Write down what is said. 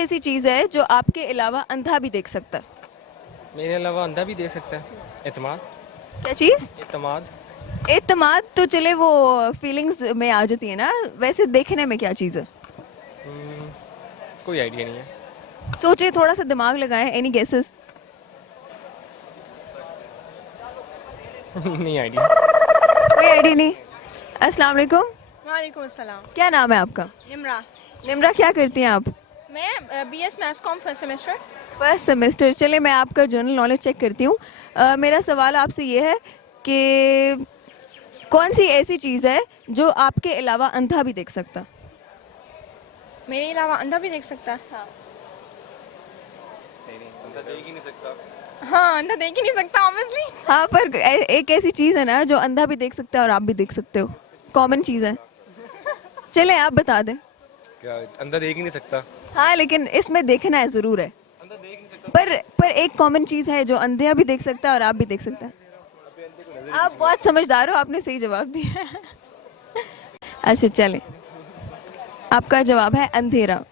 ऐसी चीज़ है जो आपके अलावा अंधा भी देख सकता है? मेरे अलावा अंधा भी दे सकता है। एतमाद। क्या चीज़? एतमाद। एतमाद तो चले, वो फीलिंग्स में आ जाती है ना, वैसे देखने में क्या चीज़ है? हम्म, कोई आइडिया नहीं है। सोचिए, थोड़ा सा दिमाग लगाएं। Any guesses? नहीं आइडिया। कोई आइडिया नहीं। अस्सलाम वालेकुम। वालेकुम अस्सलाम। क्या नाम है आपका? निम्रा। निम्रा, क्या करती हैं आप? मैं BS maths com first semester. First semester. चले, मैं आपका जनरल नॉलेज चेक करती हूँ। मेरा सवाल आपसे ये है कि कौन सी ऐसी चीज़ है जो आपके अलावा अंधा भी देख सकता? मेरे अलावा अंधा भी देख सकता है। हाँ, अंधा देख ही नहीं सकता ऑब्वियसली। हाँ, पर एक ऐसी चीज़ है ना जो अंधा भी देख सकता है और आप भी देख सकते हो। कॉमन चीज़ है। चले, आप बता दें। क्या अंधा देख ही नहीं सकता? हाँ, लेकिन इसमें देखना है ज़रूर है। पर एक कॉमन चीज़ है जो अंधे भी देख सकता है और आप भी देख सकता है। आप बहुत समझदार हो, आपने सही जवाब दिया। अच्छा, चलें, आपका जवाब है अंधेरा।